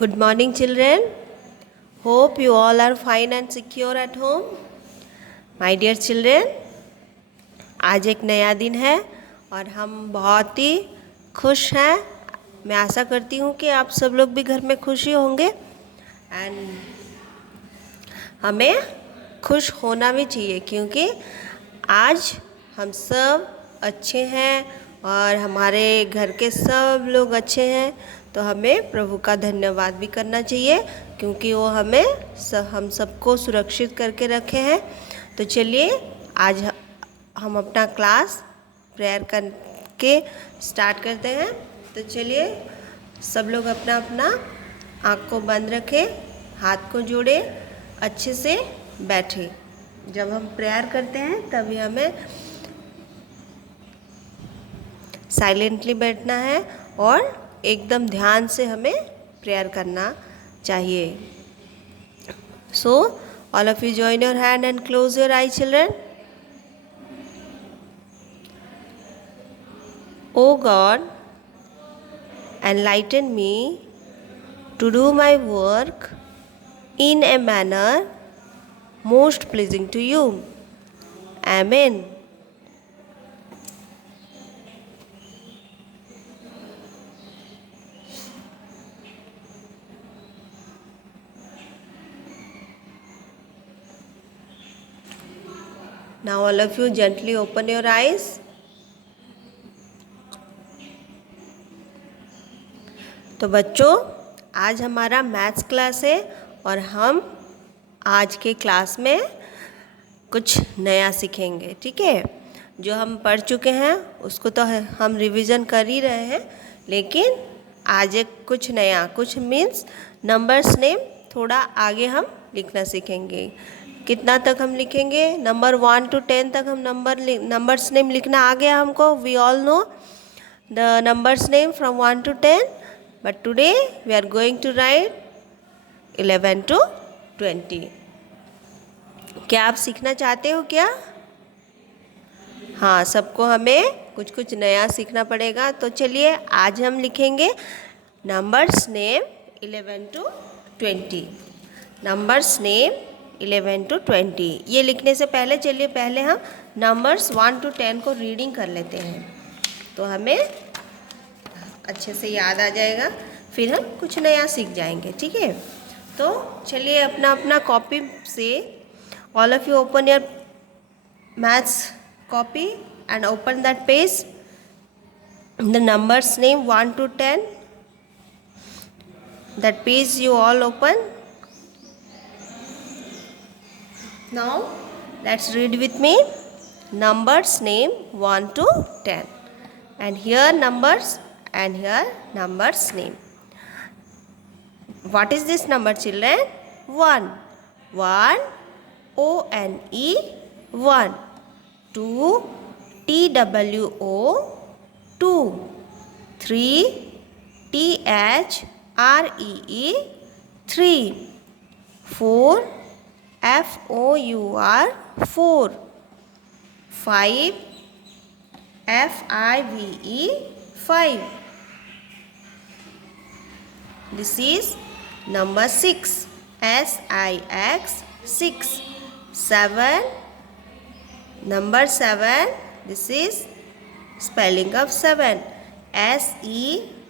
Good morning, children. Hope you all are fine and secure at home. My dear children, आज एक नया दिन है और हम बहुत ही खुश हैं. मैं आशा करती हूँ कि आप सब लोग भी घर में खुश ही होंगे एंड हमें खुश होना भी चाहिए क्योंकि आज हम सब अच्छे हैं और हमारे घर के सब लोग अच्छे हैं. तो हमें प्रभु का धन्यवाद भी करना चाहिए क्योंकि वो हम सबको सुरक्षित करके रखे हैं. तो चलिए आज हम अपना क्लास प्रेयर करके स्टार्ट करते हैं. तो चलिए सब लोग अपना अपना आँख को बंद रखें, हाथ को जोड़े, अच्छे से बैठे. जब हम प्रेयर करते हैं तभी हमें साइलेंटली बैठना है और एकदम ध्यान से हमें प्रेयर करना चाहिए. So all of you join your hand and close your I children. O God, enlighten me to do my work in a manner most pleasing to you. Amen. Now all of you gently open your eyes. तो बच्चों, आज हमारा maths class है और हम आज के class में कुछ नया सीखेंगे. ठीक है, जो हम पढ़ चुके हैं उसको तो हम रिवीजन कर ही रहे हैं, लेकिन आज एक कुछ नया, कुछ मीन्स नंबर्स नेम थोड़ा आगे हम लिखना सीखेंगे. कितना तक हम लिखेंगे? नंबर 1 to 10 तक हम नंबर्स नेम लिखना आ गया हमको. We all know the numbers name from 1 to 10. But today we are going to write 11 to 20. क्या आप सीखना चाहते हो क्या? हाँ, सबको हमें कुछ कुछ नया सीखना पड़ेगा. तो चलिए आज हम लिखेंगे numbers name 11 to 20. Numbers name 11 to 20. ये लिखने से पहले चलिए पहले हम नंबर्स 1 to 10 को रीडिंग कर लेते हैं तो हमें अच्छे से याद आ जाएगा. फिर हम कुछ नया सीख जाएंगे. ठीक है, तो चलिए अपना अपना कॉपी से all of you open your maths copy and open that page. The numbers name 1 to 10. That page you all open. Now let's read with me. Numbers name 1 to 10 and here numbers and here numbers name. What is this number children? 1. 1 O-N-E 1. 2 T-W-O 2. 3 T-H-R-E-E 3. 4 F-O-U-R 4. 5 F-I-V-E 5. This is number 6. S-I-X 6. 7. Number 7. This is spelling of 7. S-E-V-E-N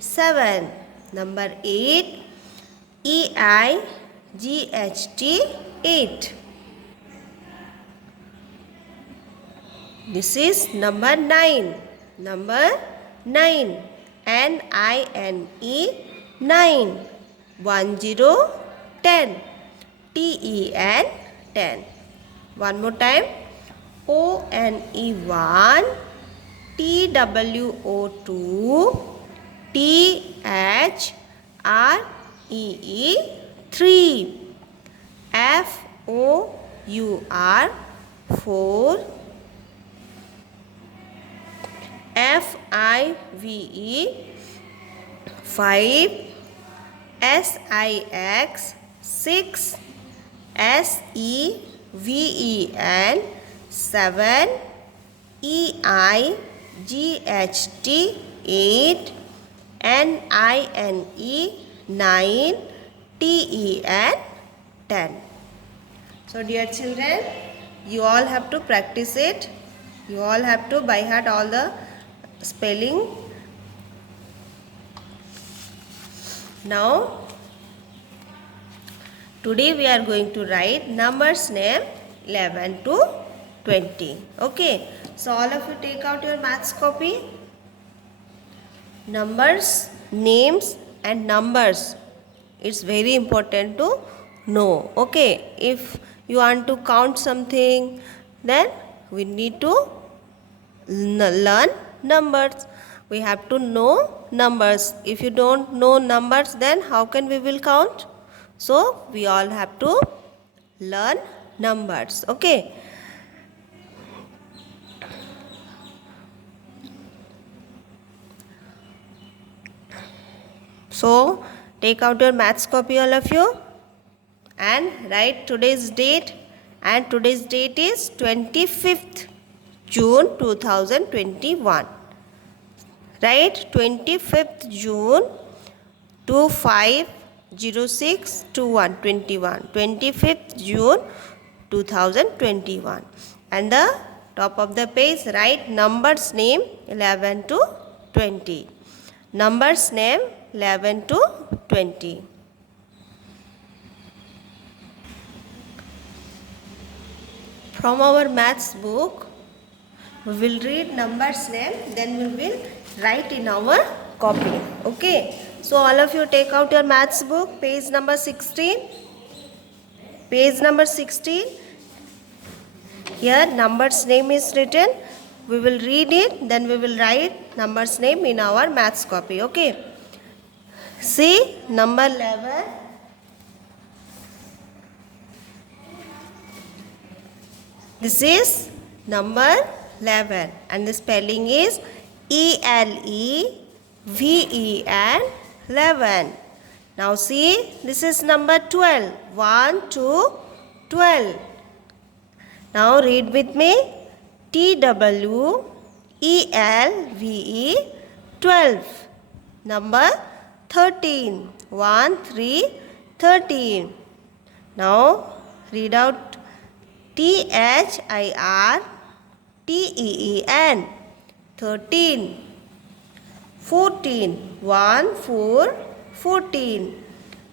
7. Number 8. E-I-G-H-T 8. This is number 9. Number 9. N-I-N-E 9. 1 0 10. T-E-N 10. One more time. O-N-E 1. T-W-O 2. T-H-R-E-E 3. F-O-U-R 4. F-I-V-E 5. S-I-X 6. S-E-V-E-N 7. 7 EIGHT 8 N-I-N-E, 9, T-E-N, 10. So dear children, you all have to practice it. You all have to by heart all the spelling. Now, today we are going to write numbers name 11 to 20. Okay. So all of you take out your maths copy. Numbers, names and numbers. It's very important to know. Okay. If you want to count something, then we need to learn numbers. We have to know numbers. If you don't know numbers, then how can we will count? So we all have to learn numbers. Okay. So take out your maths copy, all of you, and write today's date. And today's date is 25th June 2021. Right? 25th June 250621 21. 25th June 2021. And the top of the page, write numbers name 11 to 20. Numbers name 11 to 20. From our maths book, we will read numbers name, then we will write in our copy. Okay. So all of you take out your maths book, page number 16. Page number 16. Here numbers name is written. We will read it, then we will write numbers name in our maths copy. Okay. See number 11. This is number 11 and the spelling is E-L-E-V-E-N, 11. Now see, this is number 12. 1, 2, 12. Now read with me. T-W-E-L-V-E, 12. Number 13. 1, 3, 13. Now read out T-H-I-R-T-E-E-N, 13. 14. 1, 4, 14.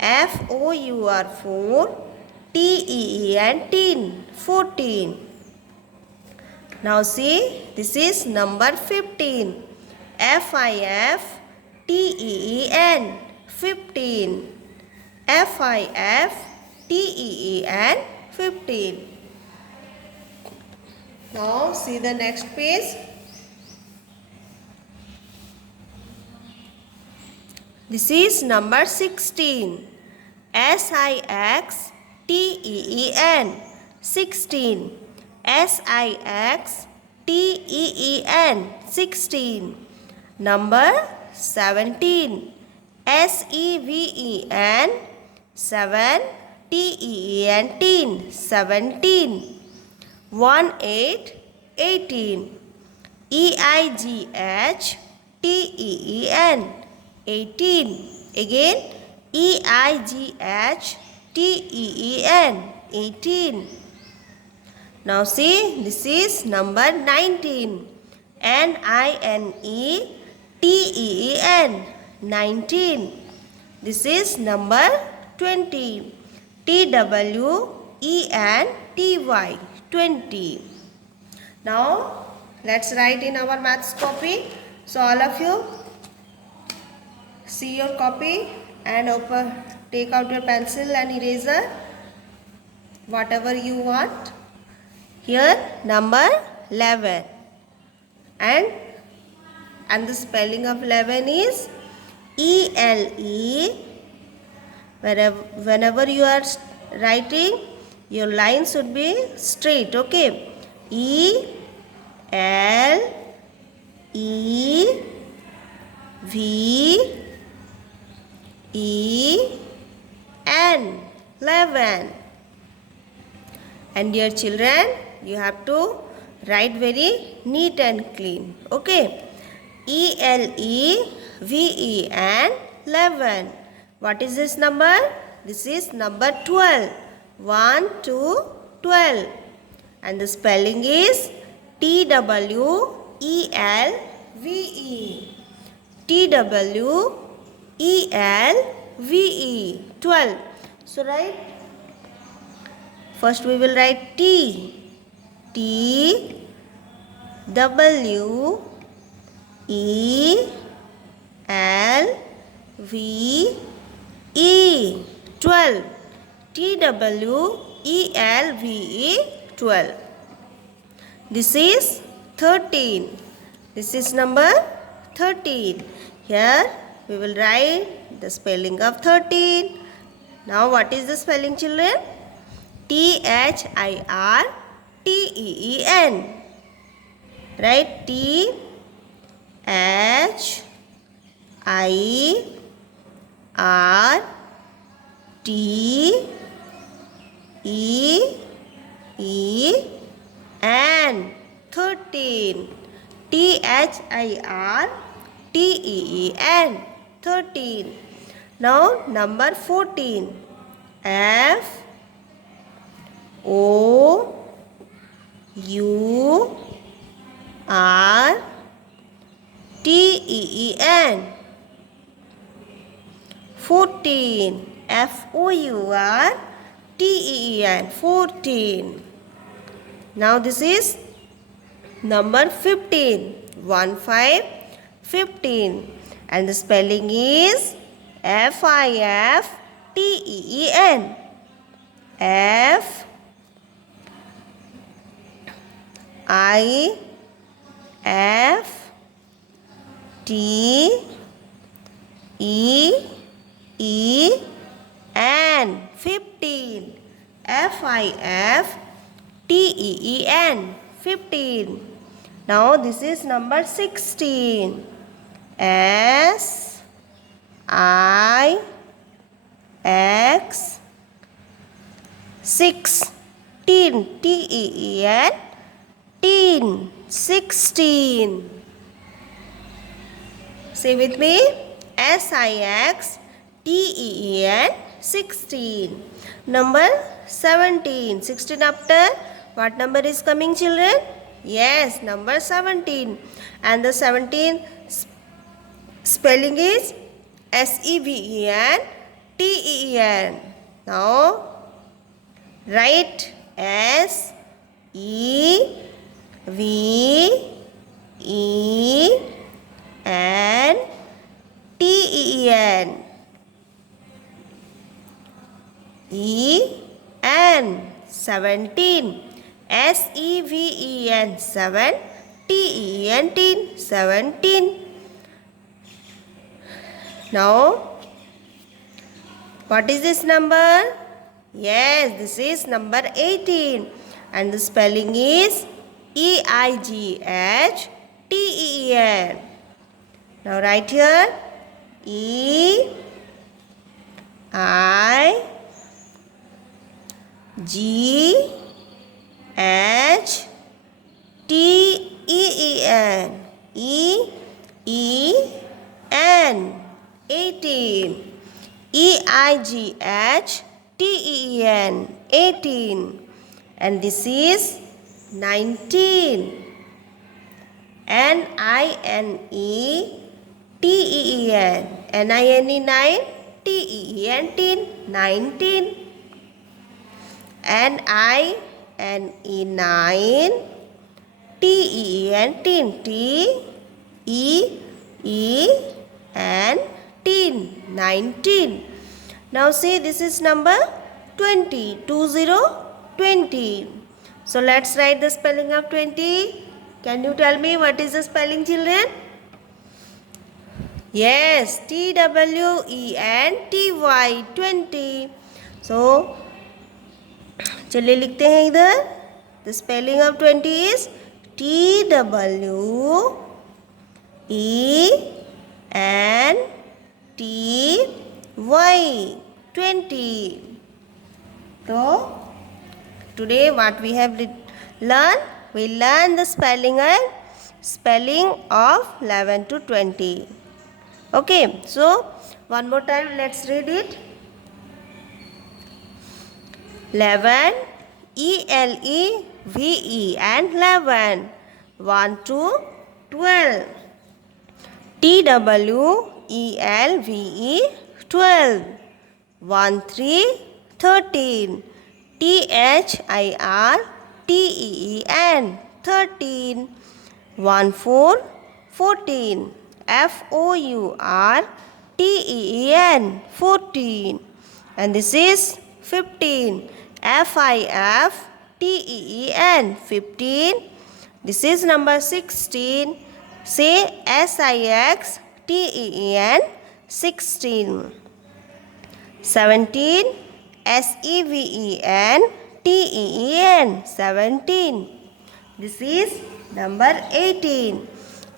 F-O-U-R, 4. T-E-E-N, teen, 14. Now see, this is number 15. F-I-F-T-E-E-N, 15. F-I-F-T-E-E-N, 15. Now see the next page. This is number 16. S-I-X-T-E-E-N, 16. S-I-X-T-E-E-N, 16. Number 17. S-E-V-E-N, 7. T-E-E-N, teen, 17. 1, 8, 18. E-I-G-H-T-E-E-N, 18. Again, E-I-G-H-T-E-E-N, 18. Now see, this is number 19. N-I-N-E-T-E-E-N, 19. This is number 20. T-W-E-N-T-Y, 20. Now let's write in our maths copy. So all of you see your copy and take out your pencil and eraser, whatever you want. Here number 11 and the spelling of 11 is E-L-E. Whenever you are writing, your line should be straight. Okay. E-L-E-V-E-N, 11. And dear children, you have to write very neat and clean. Okay. E-L-E, VE and 11. What is this number? This is number 12. 1 to 12. And the spelling is TWELVE. TWELVE. 12. So write. First we will write T. TWELVE. 12. TWELVE. 12. This is 13. This is number 13. Here we will write the spelling of 13. Now what is the spelling, children? THIRTEEN. Right? THIRTEEN. 13. THIRTEEN. 13. Now number 14. FOURTEEN. 14. FOURTEEN. 14. Now this is number 15. 15. And the spelling is FIFTEEN. FIFTEEN. 15. FIFTEEN. 15. Now this is number 16. SIX. TEEN. Teen. 16. Say with me. SIXTEEN. 16. Number 17. 16 after what number is coming, children? Yes, number 17. And the 17 spelling is SEVENTEEN. Now write SEVENTEEN. EN. 17. SEVEN. 7. TEEN. 17. Now what is this number? Yes, this is number 18. And the spelling is EIGHTEEN. Now write here. EIGHTEEN. EEN. 18. EIGHTEEN. 18. And this is 19. NINETEEN. NINE 9. TEEN 19. NINE 9. TEEN TEEN 19. Now see, this is number 20. 20. So let's write the spelling of 20. Can you tell me what is the spelling, children? Yes, TWENTY. 20. So चलिए लिखते हैं इधर. The spelling of 20 is TWENTY. 20. So today what we have learned? We learn the spelling of 11 to 20. Okay, so one more time, let's read it. 11, ELEVE, and 11. 1 to 12. TWELVE, 12. 1 3, 13. THIRTEEN, 13. 1 4, 14. FOURTEEN, 14. And this is 15. FIFTEEN, 15. This is number 16. Say SIXTEEN, 16. 17. SEVENTEEN, 17. This is number 18.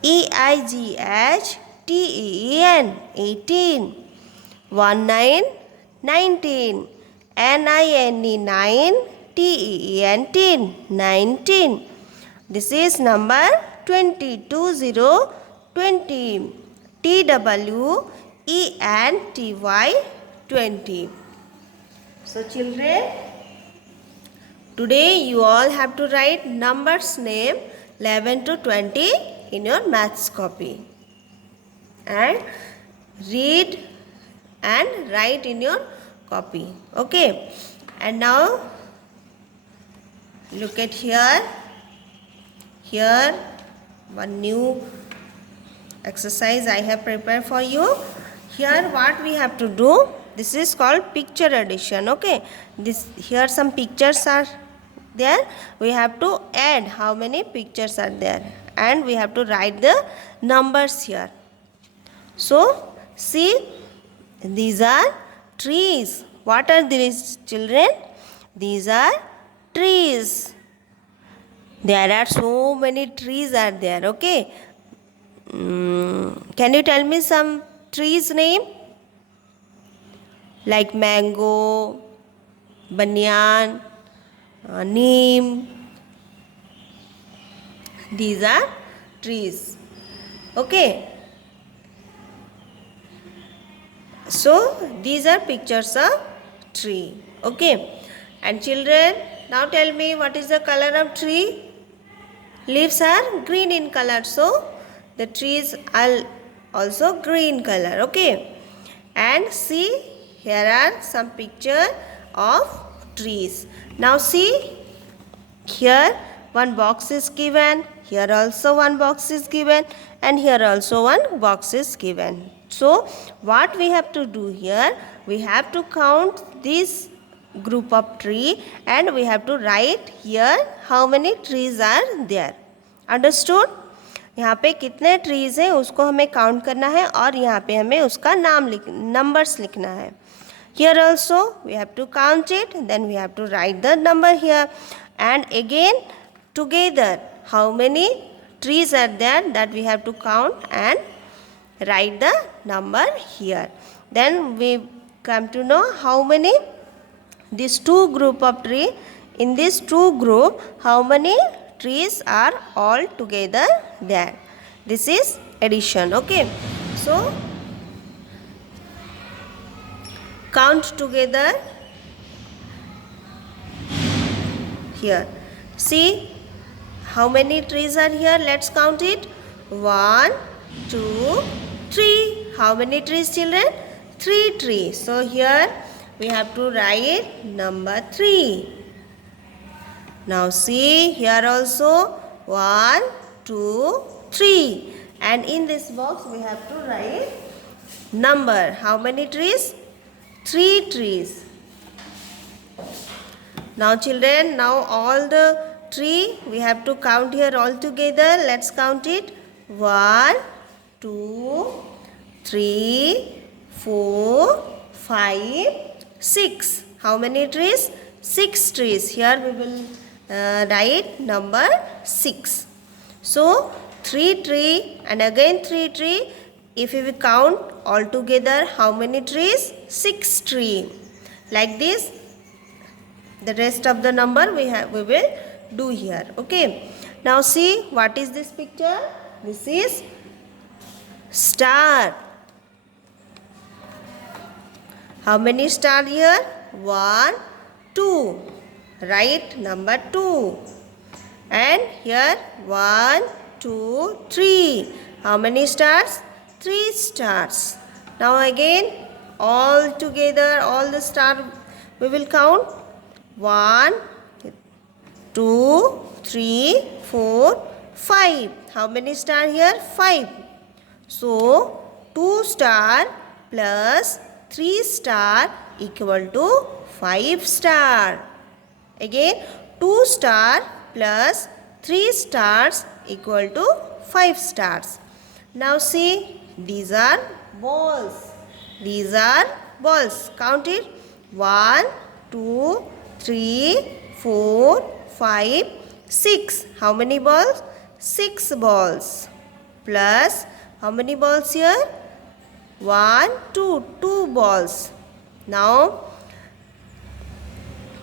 EIGHTEEN, 18. 19, 19. NINE, TEEN, 19. This is number 20, 20, 20. TWENTY, 20. So children, today you all have to write numbers name 11 to 20 in your maths copy. And read and write in your copy. Okay. And now look at here. Here one new exercise I have prepared for you. Here what we have to do, this is called picture addition. Okay, here some pictures are there. We have to add how many pictures are there, and we have to write the numbers here. So see, these are trees. What are these, children? These are trees. There are so many trees are there. Okay, can you tell me some trees name? Like mango, banyan, neem. These are trees. Okay. So these are pictures of tree. Okay. And children, now tell me, what is the color of tree? Leaves are green in color. So the trees are also green color. Okay. And see, here are some picture of trees. Now see, here one box is given, here also one box is given, and here also one box is given. So what we have to do here, we have to count this group of tree and we have to write here how many trees are there. Understood? यहाँ पे कितने trees हैं उसको हमें count करना है और यहाँ पे हमें उसका नंबर्स लिखना है. Here also we have to count it, then we have to write the number here, and again together how many trees are there, that we have to count and write the number here. Then we come to know how many these two group of tree, in this two group how many trees are all together there. This is addition. Okay, so count together here. See how many trees are here. Let's count it. 1, 2, 3. How many trees, children? 3 trees. So here we have to write number 3. Now see, here also 1, 2, 3. And in this box we have to write number. How many trees? 3 trees. Now children, now all the tree we have to count here all together. Let's count it. 1, 2, 3, 4, 5, 6. How many trees? 6 trees. Here we will write number 6. So 3 tree and again 3 tree. If we count all together, how many trees? 6 tree. Like this, the rest of the number we will do here. Okay. Now see, what is this picture? This is star. How many stars here? 1, 2. Write number 2. And here 1, 2, 3. How many stars? 3 stars. Now again, all together, all the stars we will count. 1, 2, 3, 4, 5. How many stars here? 5. So 2 star plus 3 star equal to 5 star. Again 2 star plus 3 stars equal to 5 stars. Now see, these are balls. These are balls. Count it. 1, 2, 3, 4, 5, 6. How many balls? 6 balls. Plus, how many balls here? 1, 2, 2 balls. Now,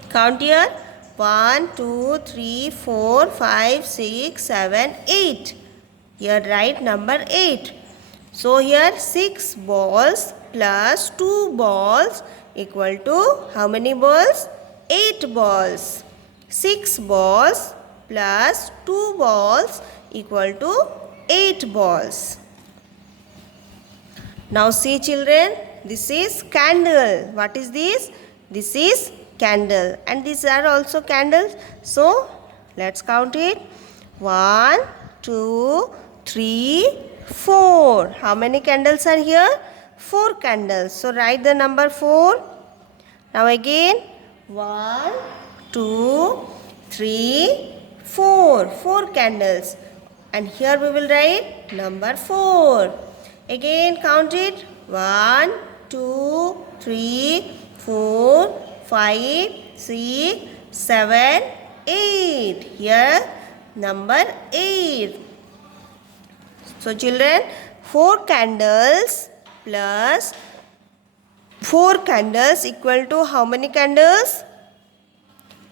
count here. 1, 2, 3, 4, 5, 6, 7, 8. Here write number 8. So here 6 balls plus 2 balls equal to how many balls? 8 balls. 6 balls plus 2 balls equal to 8 balls. Now see children, this is candle. What is this? This is candle, and these are also candles. So let's count it. 1, 2, 3, 4. How many candles are here? 4 candles. So write the number 4. Now again 1, 2, 3, 4. 4 candles. And here we will write number 4. Again count it. 1, 2, 3, 4, 5, 6, 7, 8. Here number 8. So children, 4 candles plus 4 candles equal to how many candles?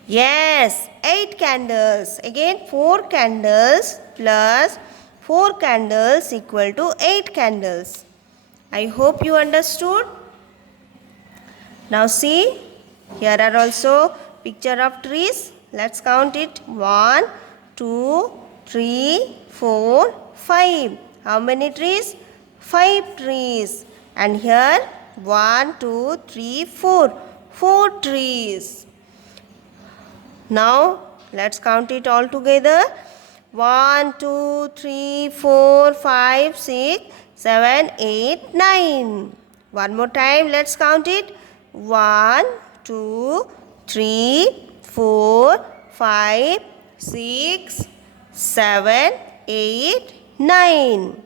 Yes, 8 candles. Again 4 candles plus 4 candles equal to 8 candles. I hope you understood. Now see, here are also picture of trees. Let's count it. 1, 2, 3, 4, 5. How many trees? 5 trees. And here 1, 2, 3, 4. 4 trees. Now let's count it all together. 1, 2, 3, 4, 5, 6, 7, 8, 9. One more time, let's count it. 1, 2, 3, 4, 5, 6, 7, 8, 9.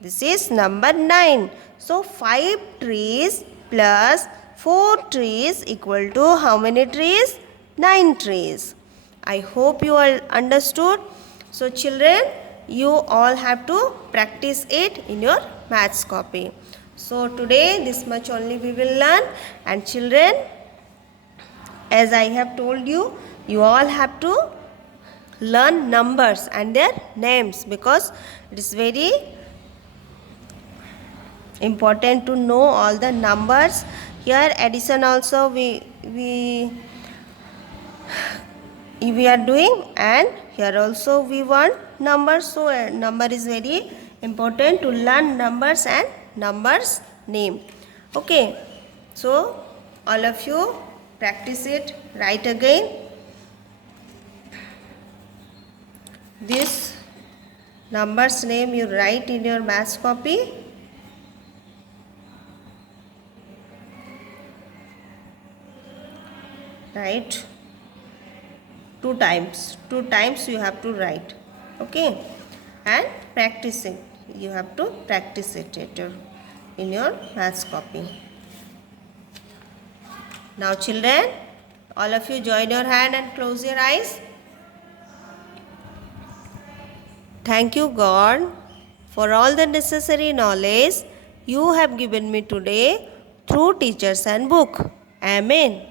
This is number 9. So 5 trees plus 4 trees equal to how many trees? 9 trees. I hope you all understood. So children, you all have to practice it in your maths copy. So today this much only we will learn, and children, as I have told you, you all have to learn numbers and their names, because it is very important to know all the numbers. Here addition also we are doing, and here also we want numbers. So number is very important to learn numbers and numbers name. Okay, so all of you practice it. Write again. This numbers name you write in your maths copy. Write 2 times. 2 times you have to write. Okay, and practice it. You have to practice it in your maths copy. Now children, all of you join your hand and close your eyes. Thank you God for all the necessary knowledge you have given me today through teachers and book. Amen.